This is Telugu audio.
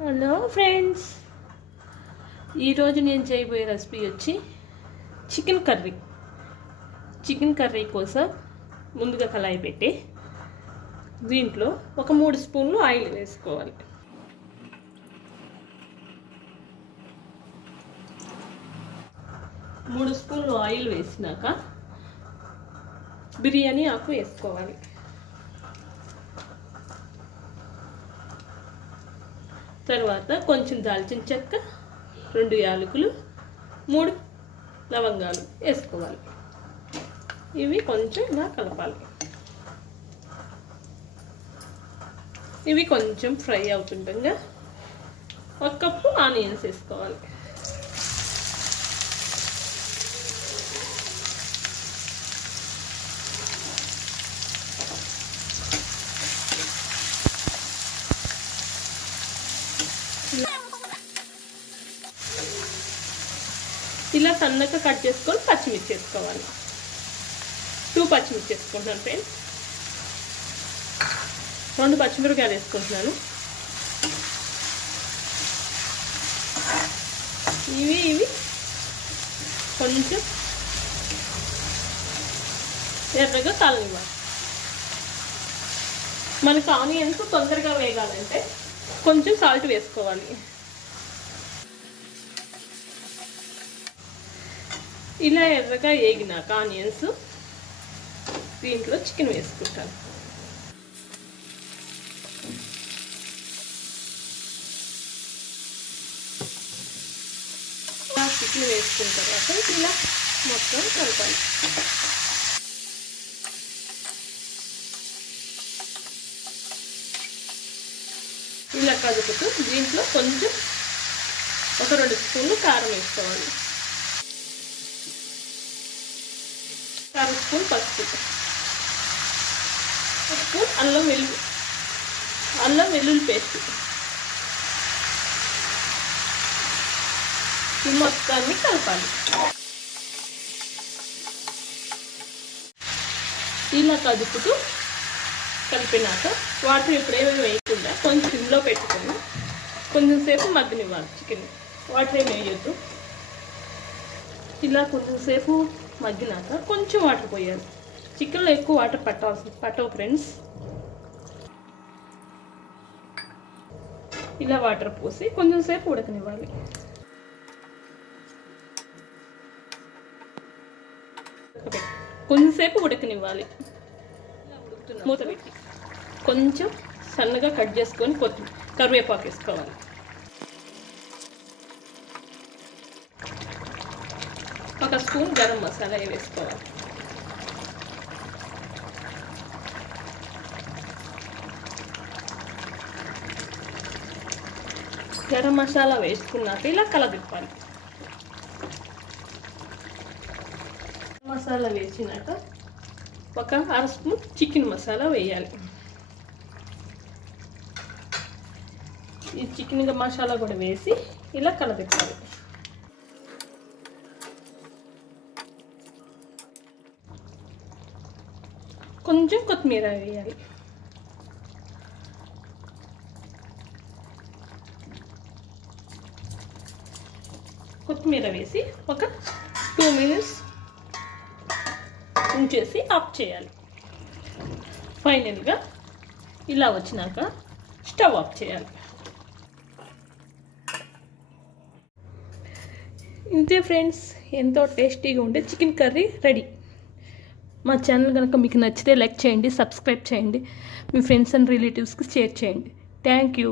హలో ఫ్రెండ్స్, ఈరోజు నేను చేయబోయే రెసిపీ వచ్చి చికెన్ కర్రీ కోసం ముందుగా కళాయి పెట్టి దీంట్లో ఒక 3 స్పూన్లు ఆయిల్ వేసుకోవాలి. మూడు స్పూన్లు ఆయిల్ వేసినాక బిర్యానీ ఆకు వేసుకోవాలి. తర్వాత కొంచెం దాల్చిన చెక్క, 2 యాలకులు, 3 లవంగాలు వేసుకోవాలి. ఇవి కొంచెం ఇలా కలపాలి. ఇవి కొంచెం ఫ్రై అవుతుండగా 1 కప్పు ఆనియన్స్ వేసుకోవాలి. ఇలా సన్నగా కట్ చేసుకొని పచ్చిమిర్చి వేసుకోవాలి. 2 పచ్చిమిర్చి వేసుకుంటున్నాను ఫ్రెండ్స్. 2 పచ్చిమిరపకాయలు వేసుకుంటున్నాను. ఇవి కొంచెం ఎర్రగా కాలనివ్వాలి. మనకు ఆనియన్స్ తొందరగా వేగాలంటే కొంచెం సాల్ట్ వేసుకోవాలి. ఇలా ఎర్రగా వేగినాక ఆనియన్స్ దీంట్లో చికెన్ వేసుకుంటాను. చికెన్ వేసుకున్న తర్వాత ఇలా మొత్తం కలపాలి. ఇలా కలుపుతూ దీంట్లో కొంచెం ఒక 2 స్పూన్లు కారం వేసుకోవాలి. 1 స్పూన్ పసుపు, 1 స్పూన్ అల్లం వెల్లుల్లి పేస్ట్. ఈ మొత్తాన్ని కలపాలి. ఇలా కదుపుతూ కలిపినాక వాటర్ ఇప్పుడేమీ వేయకుండా కొంచెం సిమ్లో పెట్టుకొని కొంచెం సేపు మగ్గనివ్వాలి. చికెన్ వాటర్ ఏమి వేయొద్దు. ఇలా కొంచెం సేపు మగ్గినాక కొంచెం వాటర్ పోయాలి. చికెన్లో ఎక్కువ వాటర్ పట్టవు ఫ్రెండ్స్. ఇలా వాటర్ పోసి కొంచెం సేపు ఉడకనివ్వాలి. మూత పెట్టి కొంచెం సన్నగా కట్ చేసుకొని కరివేపాకు వేసుకోవాలి. ఒక స్పూన్ గరం మసాలా వేసుకోవాలి. గరం మసాలా వేసుకున్నాక ఇలా కలదిప్పాలి. మసాలా వేసినాక ఒక 1/2 స్పూన్ చికెన్ మసాలా వేయాలి. ఈ చికెన్ మసాలా కూడా వేసి ఇలా కలదిప్పాలి. కొంచెం కొత్తిమీర వేయాలి. కొత్తిమీర వేసి ఒక 2 మినిట్స్ ఉంచేసి ఆఫ్ చేయాలి. ఫైనల్గా ఇలా వచ్చినాక స్టవ్ ఆఫ్ చేయాలి. ఇంతే ఫ్రెండ్స్, ఎంతో టేస్టీగా ఉండే చికెన్ కర్రీ రెడీ. మా ఛానల్ కనుక మీకు నచ్చితే లైక్ చేయండి, సబ్స్క్రైబ్ చేయండి, మీ ఫ్రెండ్స్ అండ్ రిలేటివ్స్కి షేర్ చేయండి. Thank you.